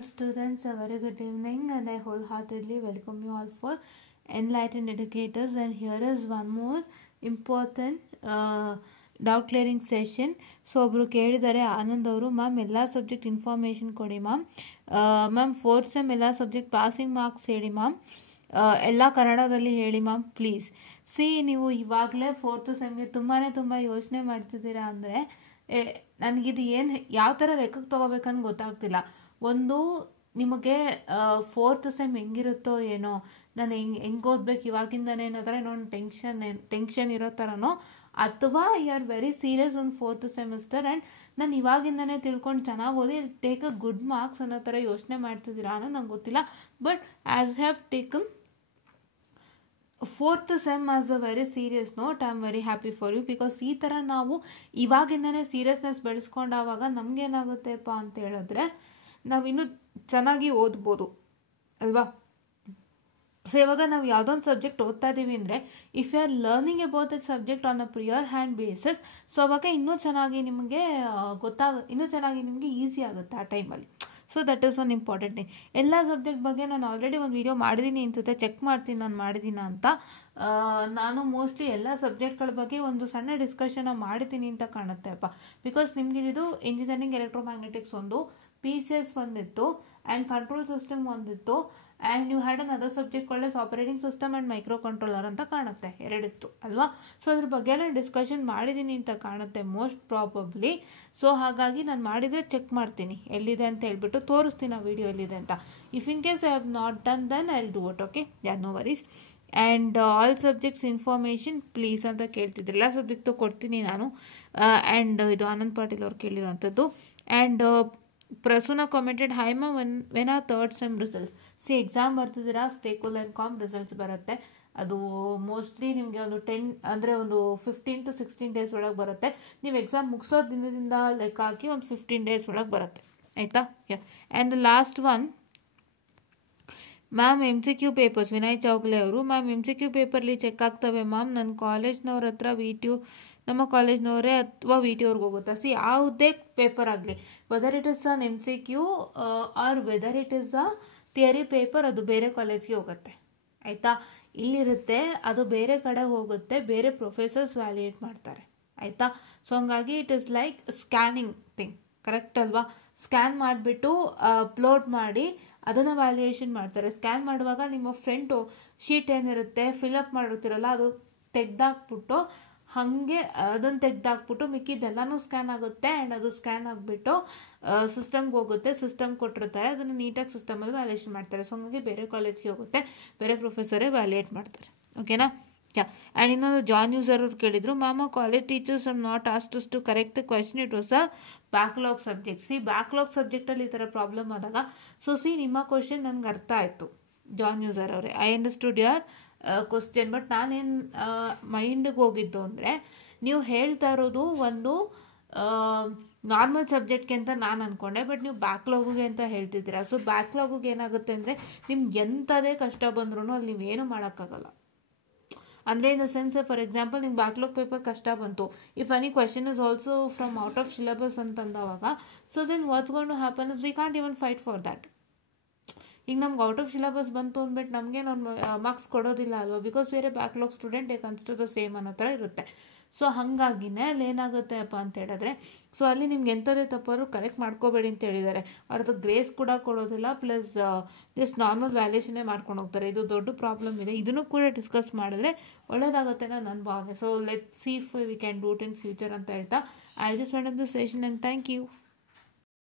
Students, a very good evening, and I wholeheartedly welcome you all for Enlightened Educators. And here is one more important doubt clearing session. So ಒಬ್ಬರು ಕೇಳಿದ್ದಾರೆ, ಆನಂದ್ ಅವರು, ma'am ಎಲ್ಲ subject information ಕೊಡಿ ma'am. Ma'am fourth sem ಎಲ್ಲ subject passing marks ಹೇಳಿ ma'am, ಎಲ್ಲ ಕನ್ನಡದಲ್ಲಿ ಹೇಳಿ ಮ್ಯಾಮ್ ಪ್ಲೀಸ್. ನೀವು ಇವಾಗಲೇ ಫೋರ್ತ್ ಸೆಮ್ಗೆ ತುಂಬ ಯೋಚನೆ ಮಾಡ್ತಿದ್ದೀರಾ ಅಂದರೆ ನನಗಿದು ಏನು ಯಾವ ಥರ ಲೆಕ್ಕಕ್ಕೆ ತೊಗೋಬೇಕಂತ ಗೊತ್ತಾಗ್ತಿಲ್ಲ. ಒಂದು, ನಿಮಗೆ ಫೋರ್ತ್ ಸೆಮ್ ಹೆಂಗಿರುತ್ತೋ ಏನೋ, ನಾನು ಹೆಂಗೆ ಓದ್ಬೇಕು ಇವಾಗಿಂದನೇ ಅನ್ನೋ ಥರ ಇನ್ನೊಂದು ಟೆನ್ಷನ್ ಇರೋ ಥರನೋ, ಅಥವಾ you are very serious on fourth semester and ನಾನು ಇವಾಗಿಂದನೇ ತಿಳ್ಕೊಂಡು ಚೆನ್ನಾಗಿ ಓದಿ ಟೇಕ್ ಅ ಗುಡ್ ಮಾರ್ಕ್ಸ್ ಅನ್ನೋ ಥರ ಯೋಚನೆ ಮಾಡ್ತಿದ್ದೀರಾ ಅನ್ನೋ ನಂಗೆ ಗೊತ್ತಿಲ್ಲ. But as have taken fourth sem as a very serious note, I am very happy for you. Because ಈ ಥರ ನಾವು ಇವಾಗಿಂದನೇ ಸೀರಿಯಸ್ನೆಸ್ ಬೆಳೆಸ್ಕೊಂಡಾವಾಗ ನಮಗೇನಾಗುತ್ತೆಪ್ಪ ಅಂತ ಹೇಳಿದ್ರೆ ನಾವಿನ್ನೂ ಚೆನ್ನಾಗಿ ಓದ್ಬೋದು ಅಲ್ವಾ. ಸೊ ಇವಾಗ ನಾವು ಯಾವುದೊಂದು ಸಬ್ಜೆಕ್ಟ್ ಓದ್ತಾ ಇದ್ದೀವಿ ಅಂದರೆ if you are learning about that subject on a prior hand basis, so ಅವಾಗ ಇನ್ನೂ ಚೆನ್ನಾಗಿ ನಿಮಗೆ ಇನ್ನೂ ಚೆನ್ನಾಗಿ ನಿಮಗೆ ಈಸಿ ಆಗುತ್ತೆ ಆ ಟೈಮಲ್ಲಿ. So that is one important thing. ಎಲ್ಲ ಸಬ್ಜೆಕ್ಟ್ ಬಗ್ಗೆ ನಾನು ಆಲ್ರೆಡಿ ಒಂದು ವಿಡಿಯೋ ಮಾಡಿದ್ದೀನಿ ಅನ್ಸುತ್ತೆ, ಚೆಕ್ ಮಾಡ್ತೀನಿ ನಾನು ಮಾಡಿದ್ದೀನ ಅಂತ. ನಾನು ಮೋಸ್ಟ್ಲಿ ಎಲ್ಲ ಸಬ್ಜೆಕ್ಟ್ಗಳ ಬಗ್ಗೆ ಒಂದು ಸಣ್ಣ ಡಿಸ್ಕಷನ್ ಮಾಡಿದ್ದೀನಿ ಅಂತ ಕಾಣುತ್ತೆ ಅಪ್ಪ. ಬಿಕಾಸ್ ನಿಮ್ಗೆ ಇದು ಇಂಜಿನಿಯರಿಂಗ್ ಎಲೆಕ್ಟ್ರೋಮ್ಯಾಗ್ನೆಟಿಕ್ಸ್ ಒಂದು, PCS ಒಂದಿತ್ತು, ಆ್ಯಂಡ್ ಕಂಟ್ರೋಲ್ ಸಿಸ್ಟಮ್ ಒಂದಿತ್ತು, and you had another subject called operating system and microcontroller ಅಂತ ಕಾಣುತ್ತೆ, ಎರಡಿತ್ತು ಅಲ್ವಾ. ಸೊ ಅದ್ರ ಬಗ್ಗೆ ಎಲ್ಲ ಡಿಸ್ಕಷನ್ ಮಾಡಿದ್ದೀನಿ ಅಂತ ಕಾಣುತ್ತೆ ಮೋಸ್ಟ್ ಪ್ರಾಬಬ್ಲಿ. ಸೊ ಹಾಗಾಗಿ ನಾನು ಮಾಡಿದರೆ ಚೆಕ್ ಮಾಡ್ತೀನಿ ಎಲ್ಲಿದೆ ಅಂತ ಹೇಳ್ಬಿಟ್ಟು ತೋರಿಸ್ತೀನಿ ಆ ವಿಡಿಯೋ ಎಲ್ಲಿದೆ ಅಂತ. If in case I have not done then I will do it, okay, yeah no worries. And all subjects information please ಅಂತ ಕೇಳ್ತಿದ್ರು, ಎಲ್ಲ ಸಬ್ಜೆಕ್ಟು ಕೊಡ್ತೀನಿ ನಾನು. ಆ್ಯಂಡ್ ಇದು ಆನಂದ್ ಪಾಟೀಲ್ ಅವ್ರು ಕೇಳಿರೋವಂಥದ್ದು. And Prasuna commented, hi ma'am, when are third sem results. Exam ಬರ್ತಿದ್ದೀರಾ, stay cool and calm results ಬರುತ್ತೆ. ಅದು ಮೋಸ್ಟ್ಲಿ ನಿಮಗೆ ಒಂದು 10 ಅಂದರೆ ಒಂದು 15 to 16 ಡೇಸ್ ಒಳಗೆ ಬರುತ್ತೆ. ನೀವು ಎಕ್ಸಾಮ್ ಮುಗಿಸೋ ದಿನದಿಂದ ಲೆಕ್ಕ ಹಾಕಿ ಒಂದು 15 ಡೇಸ್ ಒಳಗೆ ಬರುತ್ತೆ, ಆಯಿತಾ. And last one, ma'am MCQ papers, Vinay Chougale ಅವರು. ಮ್ಯಾಮ್ MCQ ಪೇಪರ್ಲಿ ಚೆಕ್ ಆಗ್ತವೆ ಮ್ಯಾಮ್, ನನ್ನ ಕಾಲೇಜ್ನವ್ರ ಹತ್ರ ನಮ್ಮ ಕಾಲೇಜ್ನವರೇ ಅಥವಾ VT ಅವ್ರಿಗೆ ಹೋಗುತ್ತಾ. ಯಾವುದೇ ಪೇಪರ್ ಆಗಲಿ, whether it is an MCQ or whether it is a theory paper, ಅದು ಬೇರೆ ಕಾಲೇಜ್ಗೆ ಹೋಗುತ್ತೆ, ಆಯಿತಾ. ಇಲ್ಲಿರುತ್ತೆ, ಅದು ಬೇರೆ ಕಡೆ ಹೋಗುತ್ತೆ, ಬೇರೆ ಪ್ರೊಫೆಸರ್ಸ್ ವ್ಯಾಲ್ಯೂಯೇಟ್ ಮಾಡ್ತಾರೆ, ಆಯಿತಾ. ಸೊ ಹಂಗಾಗಿ it is like scanning thing, correct ಅಲ್ವಾ. ಸ್ಕ್ಯಾನ್ ಮಾಡಿಬಿಟ್ಟು ಅಪ್ಲೋಡ್ ಮಾಡಿ ಅದನ್ನು ವ್ಯಾಲ್ಯೂಯೇಷನ್ ಮಾಡ್ತಾರೆ. ಸ್ಕ್ಯಾನ್ ಮಾಡುವಾಗ ನಿಮ್ಮ ಫ್ರಂಟು ಶೀಟ್ ಏನಿರುತ್ತೆ ಫಿಲಪ್ ಮಾಡಿರ್ತೀರಲ್ಲ, ಅದು ತೆಗ್ದಾಕ್ಬಿಟ್ಟು ಹಾಗೆ ಅದನ್ನು ತೆಗ್ದಾಕ್ಬಿಟ್ಟು ಮಿಕ್ಕಿದ್ದೆಲ್ಲನೂ ಸ್ಕ್ಯಾನ್ ಆಗುತ್ತೆ. ಆ್ಯಂಡ್ ಅದು ಸ್ಕ್ಯಾನ್ ಆಗಿಬಿಟ್ಟು ಸಿಸ್ಟಮ್ಗೆ ಹೋಗುತ್ತೆ, ಸಿಸ್ಟಮ್ ಕೊಟ್ಟಿರ್ತಾರೆ, ಅದನ್ನು ನೀಟಾಗಿ ಸಿಸ್ಟಮಲ್ಲಿ ವ್ಯಾಲ್ಯೂಯೇಷನ್ ಮಾಡ್ತಾರೆ. ಸೊ ಹಂಗಾಗಿ ಬೇರೆ ಕಾಲೇಜ್ಗೆ ಹೋಗುತ್ತೆ, ಬೇರೆ ಪ್ರೊಫೆಸರೇ ವ್ಯಾಲ್ಯೂಯೇಟ್ ಮಾಡ್ತಾರೆ, ಓಕೆನಾ. ಆ್ಯಂಡ್ ಇನ್ನೊಂದು ಜಾನ್ ಯೂಸರ್ ಅವ್ರು ಕೇಳಿದ್ರು, ma'am college teachers are not asked to correct the question, it was a backlog subject. Backlog ಸಬ್ಜೆಕ್ಟಲ್ಲಿ ಈ ಥರ ಪ್ರಾಬ್ಲಮ್ ಆದಾಗ, ನಿಮ್ಮ ಕ್ವೆಶ್ಚನ್ ನನಗೆ ಅರ್ಥ ಆಯಿತು ಜಾನ್ ಯೂಸರ್ ಅವರೇ, I understood your question. But ನಾನೇನು ಮೈಂಡಿಗೆ ಹೋಗಿದ್ದು ಅಂದರೆ, ನೀವು ಹೇಳ್ತಾ ಇರೋದು ಒಂದು ನಾರ್ಮಲ್ ಸಬ್ಜೆಕ್ಟ್ಗೆ ಅಂತ ನಾನು ಅಂದ್ಕೊಂಡೆ, ಬಟ್ ನೀವು ಬ್ಯಾಕ್ಲಾಗಿಗೆ ಅಂತ ಹೇಳ್ತಿದ್ದೀರಾ. ಸೊ ಬ್ಯಾಕ್ಲಾಗಿಗೆ ಏನಾಗುತ್ತೆ ಅಂದರೆ, ನಿಮ್ಗೆ ಎಂಥದೇ ಕಷ್ಟ ಬಂದ್ರೂ ಅಲ್ಲಿ ನೀವೇನು ಮಾಡೋಕ್ಕಾಗಲ್ಲ. ಅಂದರೆ in the sense, for example ನಿಮ್ಗೆ ಬ್ಯಾಕ್ಲಾಗ್ ಪೇಪರ್ ಕಷ್ಟ ಬಂತು, if any question is also from out of syllabus ಅಂತಂದವಾಗ, so then what's going to happen is we can't even fight for that. ಈಗ ನಮ್ಗೆ ಔಟ್ ಆಫ್ ಸಿಲೆಬಸ್ ಬಂತು ಅಂದ್ಬಿಟ್ಟು ನಮಗೆ marks ಕೊಡೋದಿಲ್ಲ ಅಲ್ವಾ, ಬಿಕಾಸ್ ಬೇರೆ backlog student they consider the same ಅನ್ನೋ ಥರ ಇರುತ್ತೆ. ಸೊ ಹಾಗಾಗಿನೇ ಅಲ್ಲಿ ಏನಾಗುತ್ತೆ ಅಪ್ಪ ಅಂತ ಹೇಳಿದ್ರೆ, ಸೊ ಅಲ್ಲಿ ನಿಮ್ಗೆ ಎಂಥದೇ ತಪ್ಪಾದ್ರು ಕರೆಕ್ಟ್ ಮಾಡ್ಕೋಬೇಡಿ ಅಂತ ಹೇಳಿದ್ದಾರೆ. ಅವ್ರದ್ದು ಗ್ರೇಸ್ ಕೂಡ ಕೊಡೋದಿಲ್ಲ, ಪ್ಲಸ್ ಜಸ್ಟ್ ನಾರ್ಮಲ್ ವ್ಯಾಲ್ಯೂಷನ್ನೇ ಮಾಡ್ಕೊಂಡು ಹೋಗ್ತಾರೆ. ಇದು ದೊಡ್ಡ ಪ್ರಾಬ್ಲಮ್ ಇದೆ, ಇದನ್ನು ಕೂಡ ಡಿಸ್ಕಸ್ ಮಾಡಿದ್ರೆ ಒಳ್ಳೇದಾಗುತ್ತೆ ಅನ್ನೋ ನನ್ನ ಭಾವನೆ. So let see if we can do it in future ಅಂತ ಹೇಳ್ತಾ I just went on this session and thank you.